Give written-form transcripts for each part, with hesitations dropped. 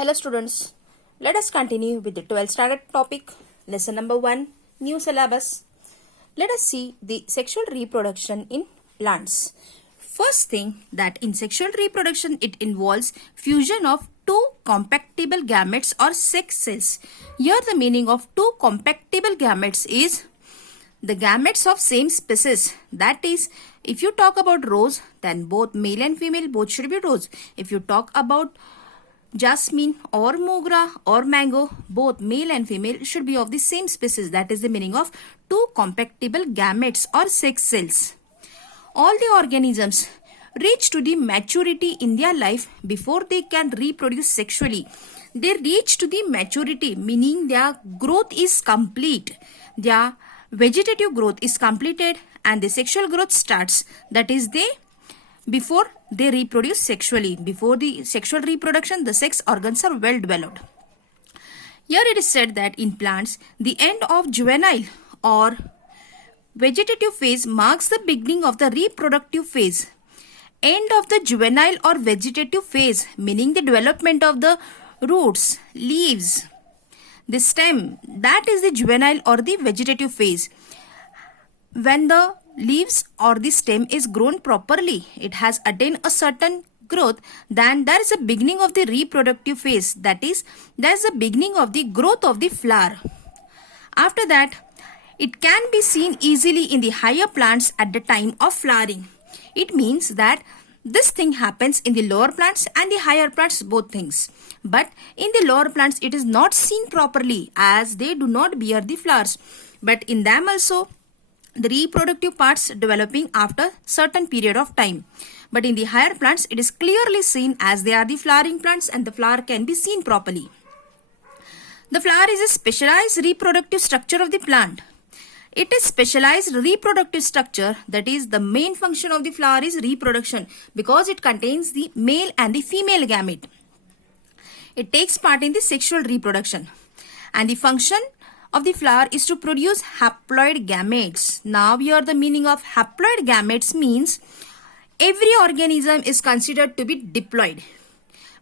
Hello students, let us continue with the 12th standard topic, lesson number 1, new syllabus. Let us see the sexual reproduction in plants. First thing that in sexual reproduction it involves fusion of two compatible gametes or sex cells. Here the meaning of two compatible gametes is the gametes of same species. That is, if you talk about rose, then both male and female both should be rose. If you talk about jasmine or mogra or mango, both male and female should be of the same species. That is the meaning of two compatible gametes or sex cells. All the organisms reach to the maturity in their life before they can reproduce sexually. They reach to the maturity, meaning their growth is complete. Their vegetative growth is completed and the sexual growth starts. That is, before they reproduce sexually. Before the sexual reproduction, the sex organs are well developed. Here it is said that in plants, the end of juvenile or vegetative phase marks the beginning of the reproductive phase. End of the juvenile or vegetative phase, meaning the development of the roots, leaves, the stem, that is the juvenile or the vegetative phase. When the leaves or the stem is grown properly, it has attained a certain growth, then there is a beginning of the reproductive phase. That is, there is a beginning of the growth of the flower. After that, it can be seen easily in the higher plants at the time of flowering. It means that this thing happens in the lower plants and the higher plants, both things. But in the lower plants, it is not seen properly as they do not bear the flowers. But in them also, the reproductive parts developing after certain period of time. But in the higher plants, it is clearly seen as they are the flowering plants and the flower can be seen properly. The flower is a specialized reproductive structure of the plant. It is specialized reproductive structure, that is, the main function of the flower is reproduction because it contains the male and the female gamete. It takes part in the sexual reproduction and the function of the flower is to produce haploid gametes. Now here the meaning of haploid gametes means every organism is considered to be diploid.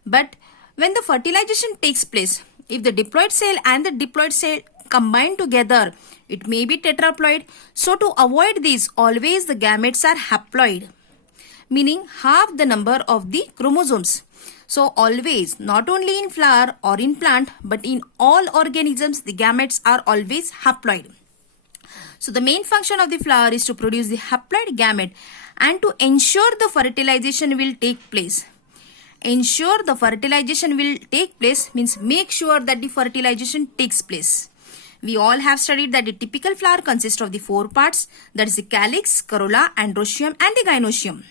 But when the fertilization takes place, if the diploid cell and the diploid cell combine together, it may be tetraploid. So to avoid this, always the gametes are haploid, meaning half the number of the chromosomes. So always, not only in flower or in plant, but in all organisms, the gametes are always haploid. So the main function of the flower is to produce the haploid gamete and to ensure the fertilization will take place. Ensure the fertilization will take place means make sure that the fertilization takes place. We all have studied that the typical flower consists of the four parts, that is the calyx, corolla, androecium and the gynoecium.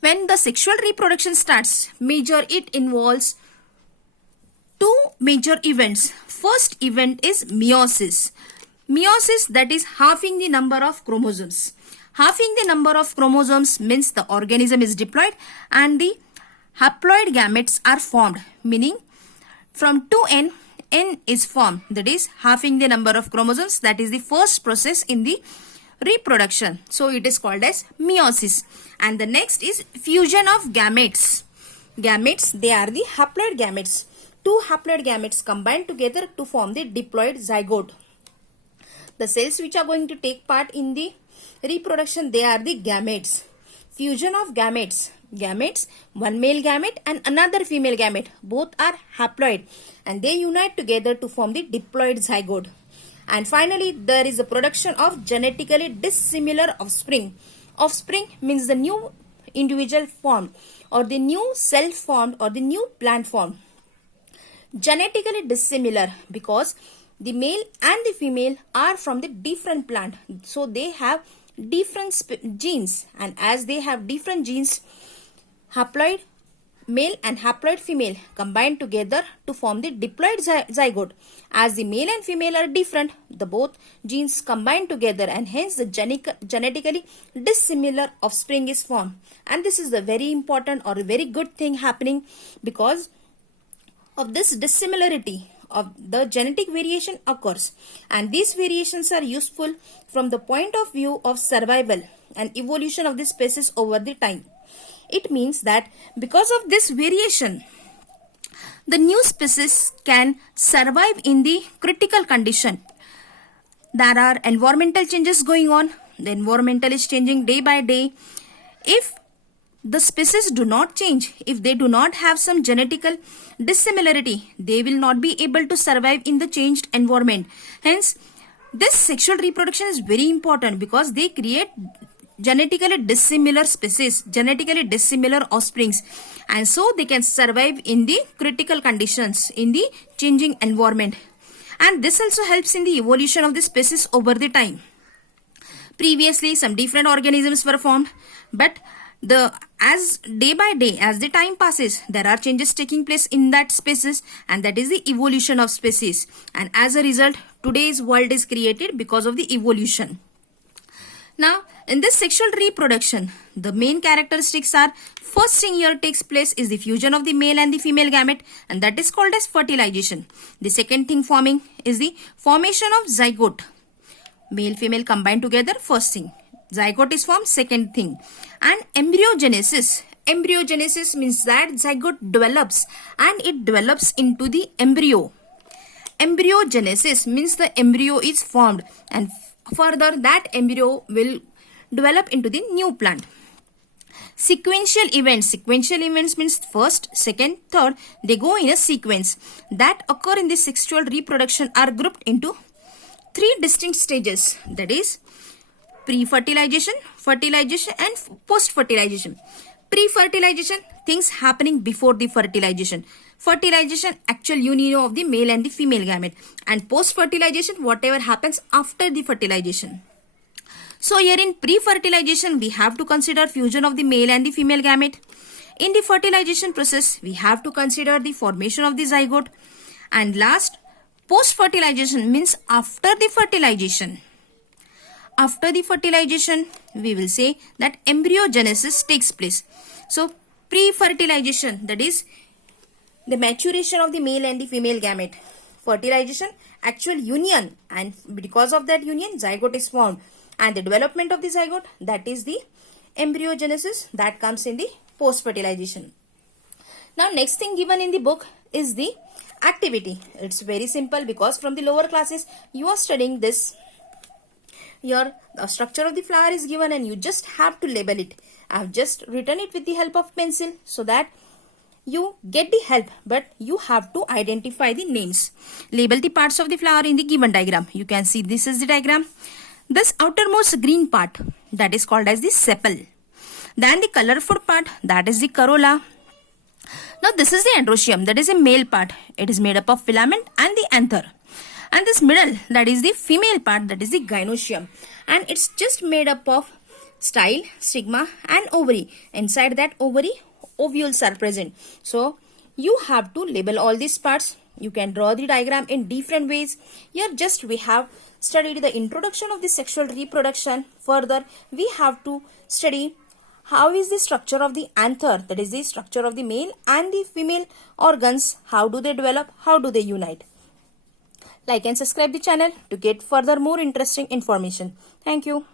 When the sexual reproduction starts, it involves two major events. First event is meiosis. Meiosis, that is halving the number of chromosomes. Halving the number of chromosomes means the organism is diploid and the haploid gametes are formed, meaning from 2n, n is formed, that is halving the number of chromosomes. That is the first process in the reproduction. So it is called as meiosis. And the next is fusion of gametes. Gametes, they are the haploid gametes. Two haploid gametes combine together to form the diploid zygote. The cells which are going to take part in the reproduction, they are the gametes. Fusion of gametes. Gametes, one male gamete and another female gamete, both are haploid and they unite together to form the diploid zygote. And finally, there is a production of genetically dissimilar offspring. Offspring means the new individual formed or the new cell formed or the new plant formed. Genetically dissimilar because the male and the female are from the different plant. So they have different genes, and as they have different genes, haploid male and haploid female combine together to form the diploid zygote. As the male and female are different, the both genes combine together and hence the genetically dissimilar offspring is formed. And this is the very important or a very good thing happening because of this dissimilarity of the genetic variation occurs, and these variations are useful from the point of view of survival and evolution of the species over the time. It means that because of this variation, the new species can survive in the critical condition. There are environmental changes going on. The environmental is changing day by day. If the species do not change, if they do not have some genetical dissimilarity, they will not be able to survive in the changed environment. Hence, this sexual reproduction is very important because they create genetically dissimilar species, genetically dissimilar offsprings, and so they can survive in the critical conditions in the changing environment. And this also helps in the evolution of the species over the time. Previously, some different organisms were formed, but as day by day, as the time passes, there are changes taking place in that species, and that is the evolution of species. And as a result, today's world is created because of the evolution. Now, in this sexual reproduction, the main characteristics are, first thing here takes place is the fusion of the male and the female gamete, and that is called as fertilization. The second thing forming is the formation of zygote. Male female combined together, first thing. Zygote is formed, second thing. And embryogenesis. Embryogenesis means that zygote develops and it develops into the embryo. Embryogenesis means the embryo is formed and further that embryo will develop into the new plant. Sequential events. Sequential events means first, second, third. They go in a sequence that occur in the sexual reproduction are grouped into three distinct stages. That is pre-fertilization, fertilization and post-fertilization. Pre-fertilization, things happening before the fertilization. Fertilization, actual union of the male and the female gamete. And post-fertilization, whatever happens after the fertilization. So here in pre-fertilization, we have to consider fusion of the male and the female gamete. In the fertilization process, we have to consider the formation of the zygote. And last, post-fertilization means after the fertilization. After the fertilization, we will say that embryogenesis takes place. So, pre-fertilization, that is the maturation of the male and the female gamete. Fertilization, actual union, and because of that union, zygote is formed. And the development of the zygote, that is the embryogenesis that comes in the post-fertilization. Now, next thing given in the book is the activity. It's very simple because from the lower classes, you are studying this. Here, the structure of the flower is given and you just have to label it. I have just written it with the help of pencil so that you get the help, but you have to identify the names. Label the parts of the flower in the given diagram. You can see this is the diagram. This outermost green part, that is called as the sepal. Then the colorful part, that is the corolla. Now this is the androecium, that is a male part. It is made up of filament and the anther. And this middle, that is the female part, that is the gynoecium. And it's just made up of style, stigma and ovary. Inside that ovary, ovules are present. So you have to label all these parts. You can draw the diagram in different ways. Here just we have studied the introduction of the sexual reproduction. Further, we have to study how is the structure of the anther, that is the structure of the male and the female organs. How do they develop? How do they unite? Like and subscribe the channel to get further more interesting information. Thank you.